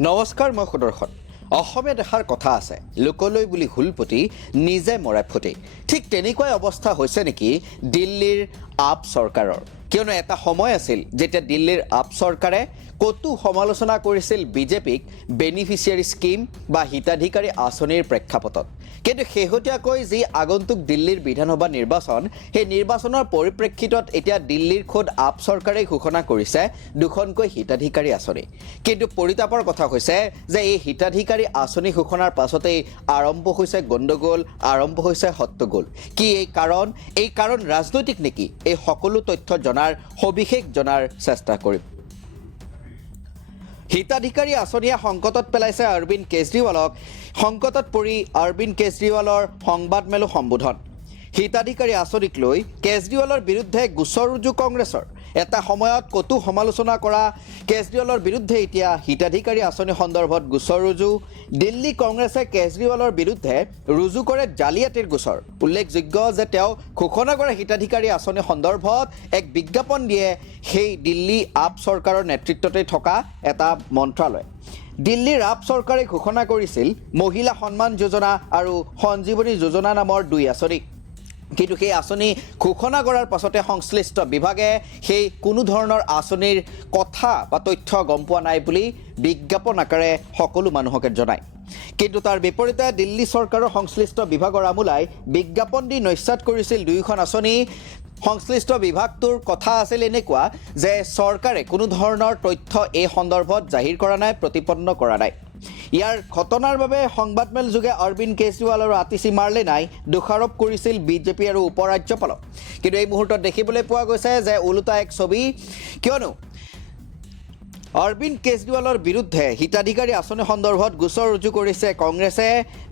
নমস্কাৰ, মই সুদৰ্শন। অসমীয়া দেখাৰ কথা আছে, লোকলৈ বুলি হুলপতি নিজে মৰে ফুটি। ঠিক তেনেকুৱাই অৱস্থা হৈছে নেকি দিল্লীৰ আপ চৰকাৰৰ। কিয়নো এটা সময় আছিল যেতিয়া দিল্লীৰ আপ চৰকাৰে কতো সমালোচনা কৰিছিল বিজেপিক বেনিফিচিয়াৰী স্কিম বা হিতাধিকাৰী আঁচনিৰ প্ৰেক্ষাপটত। কিন্তু শেহতীয়াকৈ যি আগন্তুক দিল্লীৰ বিধানসভা নিৰ্বাচন, সেই নিৰ্বাচনৰ পৰিপ্ৰেক্ষিতত এতিয়া দিল্লীৰ খোদ আপ চৰকাৰেই ঘোষণা কৰিছে দুখনকৈ হিতাধিকাৰী আঁচনি। কিন্তু পৰিতাপৰ কথা হৈছে যে এই হিতাধিকাৰী আঁচনি ঘোষণাৰ পাছতেই আৰম্ভ হৈছে গণ্ডগোল, আৰম্ভ হৈছে হট্টগোল। কি এই কাৰণ ৰাজনৈতিক নেকি? এই সকলো তথ্য জনাৰ সবিশেষ জনাৰ চেষ্টা কৰিম। হিতাধিকাৰী আঁচনিয়ে সংকটত পেলাইছে অৰবিন্দ কেজৰিৱালক। সংকটত পৰি অৰবিন্দ কেজৰিৱালৰ সংবাদমেলো সম্বোধন। হিতাধিকাৰী আঁচনিক লৈ কেজৰিৱালৰ বিৰুদ্ধে গোচৰ ৰুজু কংগ্ৰেছৰ। এটা সময়ত কতো সমালোচনা কৰা কেজৰিৱালৰ বিৰুদ্ধে এতিয়া হিতাধিকাৰী আঁচনি সন্দৰ্ভত গোচৰ ৰুজু। দিল্লী কংগ্ৰেছে কেজৰিৱালৰ বিৰুদ্ধে ৰুজু কৰে জালিয়াতিৰ গোচৰ। উল্লেখযোগ্য যে তেওঁ ঘোষণা কৰা হিতাধিকাৰী আঁচনি সন্দৰ্ভত এক বিজ্ঞাপন দিয়ে সেই দিল্লী আপ চৰকাৰৰ নেতৃত্বতে থকা এটা মন্ত্ৰালয়। দিল্লীৰ আপ চৰকাৰে ঘোষণা কৰিছিল মহিলা সন্মান যোজনা আৰু সঞ্জীৱনী যোজনা নামৰ দুই আঁচনি। কিন্তু সেই আঁচনি ঘোষণা কৰাৰ পাছতে সংশ্লিষ্ট বিভাগে সেই কোনো ধৰণৰ আঁচনিৰ কথা বা তথ্য গম পোৱা নাই বুলি বিজ্ঞাপন আকাৰে সকলো মানুহকে জনায়। কিন্তু তাৰ বিপৰীতে দিল্লী চৰকাৰৰ সংশ্লিষ্ট বিভাগৰ আমোলাই বিজ্ঞাপন দি নস্যাৎ কৰিছিল দুয়োখন আঁচনি। সংশ্লিষ্ট বিভাগটোৰ কথা আছিল এনেকুৱা যে চৰকাৰে কোনো ধৰণৰ তথ্য এই সন্দৰ্ভত জাহিৰ কৰা নাই, প্ৰতিপন্ন কৰা নাই। ইয়াৰ ঘটনাৰ বাবে সংবাদমেল যোগে অৰবিন্দ কেজৰিৱাল আৰু আতিশী মাৰ্লেনাই দোষাৰোপ কৰিছিল বিজেপি আৰু উপ ৰাজ্যপালক। কিন্তু এই মুহূৰ্তত দেখিবলৈ পোৱা গৈছে যে ওলোটা এক ছবি। কিয়নো অৰবিন্দ কেজৰিৱালৰ বিৰুদ্ধে হিতাধিকাৰী আঁচনি সন্দৰ্ভত গোচৰ ৰুজু কৰিছে কংগ্ৰেছে।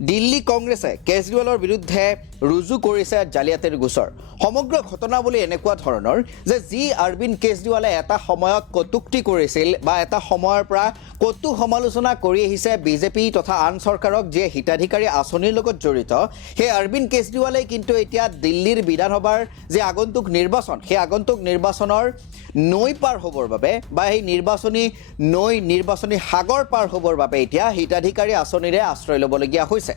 দিল্লী কংগ্ৰেছে কেজৰিৱালৰ বিৰুদ্ধে ৰুজু কৰিছে জালিয়াতিৰ গোচৰ। সমগ্ৰ ঘটনা বুলি এনেকুৱা ধৰণৰ যে যি অৰবিন্দ কেজৰিৱালে এটা সময়ত কটুক্তি কৰিছিল বা এটা সময়ৰ পৰা কতো সমালোচনা কৰি আহিছে বিজেপি তথা আন চৰকাৰক যিয়ে হিতাধিকাৰী আঁচনিৰ লগত জড়িত, সেই অৰবিন্দ কেজৰিৱালে কিন্তু এতিয়া দিল্লীৰ বিধানসভাৰ যি আগন্তুক নিৰ্বাচন, সেই আগন্তুক নিৰ্বাচনৰ নৈ পাৰ হ'বৰ বাবে বা সেই নিৰ্বাচনী সাগৰ পাৰ হ'বৰ বাবে এতিয়া হিতাধিকাৰী আঁচনিৰে আশ্ৰয় ল'বলগীয়া হৈছে।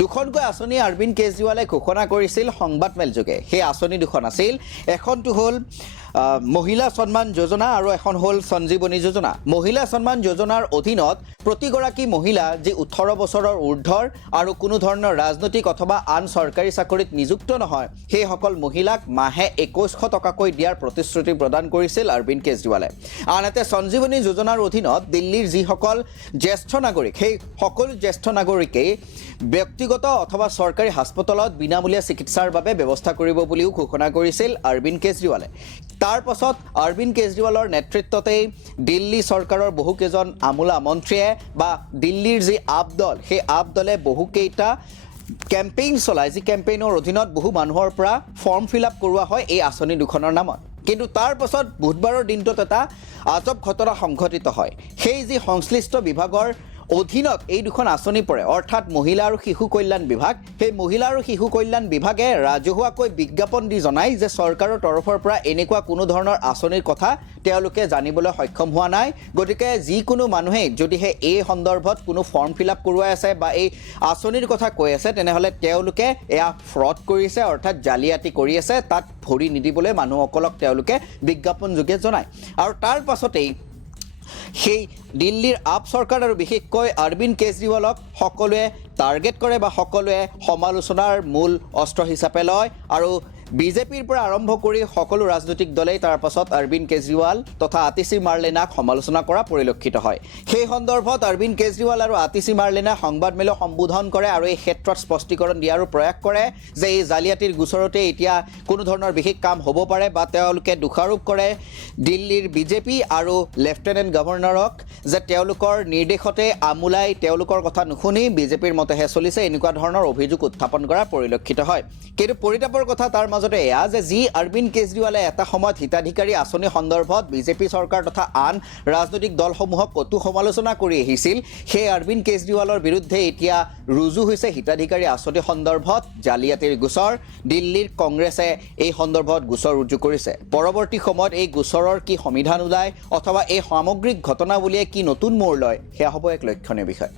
দুখনকৈ আঁচনি অৰবিন্দ কেজৰিৱালে ঘোষণা কৰিছিল সংবাদমেল যোগে। সেই আঁচনি দুখন আছিল, এখনটো হ'ল মহিলা সন্মান যোজনা আৰু এখন হ'ল সঞ্জীৱনী যোজনা। মহিলা সন্মান যোজনাৰ অধীনত প্ৰতিগৰাকী মহিলা যি 18 বছৰৰ ঊৰ্ধৰ আৰু কোনো ধৰণৰ ৰাজনৈতিক অথবা আন চৰকাৰী চাকৰিত নিযুক্ত নহয়, সেইসকল মহিলাক মাহে 2100 টকাকৈ দিয়াৰ প্ৰতিশ্ৰুতি প্ৰদান কৰিছিল অৰবিন্দ কেজৰিৱালে। আনহাতে সঞ্জীৱনী যোজনাৰ অধীনত দিল্লীৰ যিসকল জ্যেষ্ঠ নাগৰিক, সেই সকলো জ্যেষ্ঠ নাগৰিকেই ব্যক্তিগত অথবা চৰকাৰী হাস্পতালত বিনামূলীয়া চিকিৎসাৰ বাবে ব্যৱস্থা কৰিব বুলিও ঘোষণা কৰিছিল অৰবিন্দ কেজৰিৱালে। তাৰ পাছত অৰবিন্দ কেজৰিৱালৰ নেতৃত্বতেই দিল্লী চৰকাৰৰ বহুকেইজন আমোলা মন্ত্ৰীয়ে বা দিল্লীৰ যি আপ দল, সেই আপ দলে বহুকেইটা কেম্পেইন চলায়, যি কেম্পেইনৰ অধীনত বহু মানুহৰ পৰা ফৰ্ম ফিল আপ কৰোৱা হয় এই আঁচনি দুখনৰ নামত। কিন্তু তাৰ পাছত বুধবাৰৰ দিনটোত এটা আজব ঘটনা সংঘটিত হয়। সেই যি সংশ্লিষ্ট বিভাগৰ অধীনত এই দুখন আঁচনি পৰে, অৰ্থাৎ মহিলা আৰু শিশু কল্যাণ বিভাগ, সেই মহিলা আৰু শিশু কল্যাণ বিভাগে ৰাজহুৱাকৈ বিজ্ঞাপন দি জনায় যে চৰকাৰৰ তৰফৰ পৰা এনেকুৱা কোনো ধৰণৰ আঁচনিৰ কথা তেওঁলোকে জানিবলৈ সক্ষম হোৱা নাই। গতিকে যিকোনো মানুহেই যদিহে এই সন্দৰ্ভত কোনো ফৰ্ম ফিল আপ কৰোৱাই আছে বা এই আঁচনিৰ কথা কৈ আছে, তেনেহ'লে তেওঁলোকে এয়া ফ্ৰড কৰিছে, অৰ্থাৎ জালিয়াতি কৰি আছে। তাত ভৰি নিদিবলৈ মানুহসকলক তেওঁলোকে বিজ্ঞাপন যোগে জনায়। আৰু তাৰ পাছতেই সেই দিল্লীৰ আপ চৰকাৰ আৰু বিশেষকৈ অৰবিন্দ কেজৰিৱালক সকলোৱে টাৰ্গেট কৰে বা সকলোৱে সমালোচনাৰ মূল অস্ত্ৰ হিচাপে লয়। আৰু বিজেপিৰ পৰা আৰম্ভ কৰি সকলো ৰাজনৈতিক দলেই তাৰ পাছত অৰবিন্দ কেজৰিৱাল তথা আতিশী মাৰ্লেনাক সমালোচনা কৰা পৰিলক্ষিত হয়। সেই সন্দৰ্ভত অৰবিন্দ কেজৰিৱাল আৰু আতিশী মাৰ্লেনাই সংবাদমেলক সম্বোধন কৰে আৰু এই ক্ষেত্ৰত স্পষ্টীকৰণ দিয়াৰো প্ৰয়াস কৰে যে এই জালিয়াতিৰ গোচৰতে এতিয়া কোনো ধৰণৰ বিশেষ কাম হ'ব পাৰে বা তেওঁলোকে দোষাৰোপ কৰে দিল্লীৰ বিজেপি আৰু লেফটেনেণ্ট গভৰ্ণৰক যে তেওঁলোকৰ নিৰ্দেশতে আমোলাই তেওঁলোকৰ কথা নুশুনি বিজেপিৰ মতেহে চলিছে, এনেকুৱা ধৰণৰ অভিযোগ উত্থাপন কৰা পৰিলক্ষিত হয়। কিন্তু পৰিতাপৰ কথা তাৰ মাজতে এয়া যে যি অৰবিন্দ কেজৰিৱালে এটা সময়ত হিতাধিকাৰী আঁচনি সন্দৰ্ভত বিজেপি চৰকাৰ তথা আন ৰাজনৈতিক দলসমূহক কটু সমালোচনা কৰি আহিছিল, সেই অৰবিন্দ কেজৰিৱালৰ বিৰুদ্ধে এতিয়া ৰুজু হৈছে হিতাধিকাৰী আঁচনি সন্দৰ্ভত জালিয়াতিৰ গোচৰ। দিল্লীৰ কংগ্ৰেছে এই সন্দৰ্ভত গোচৰ ৰুজু কৰিছে। পৰৱৰ্তী সময়ত এই গোচৰৰ কি সমিধান ওলায় অথবা এই সামগ্ৰিক ঘটনা বুলিয়ে কি নতুন মূৰ লয় সেয়া হ'ব এক লক্ষণীয় বিষয়।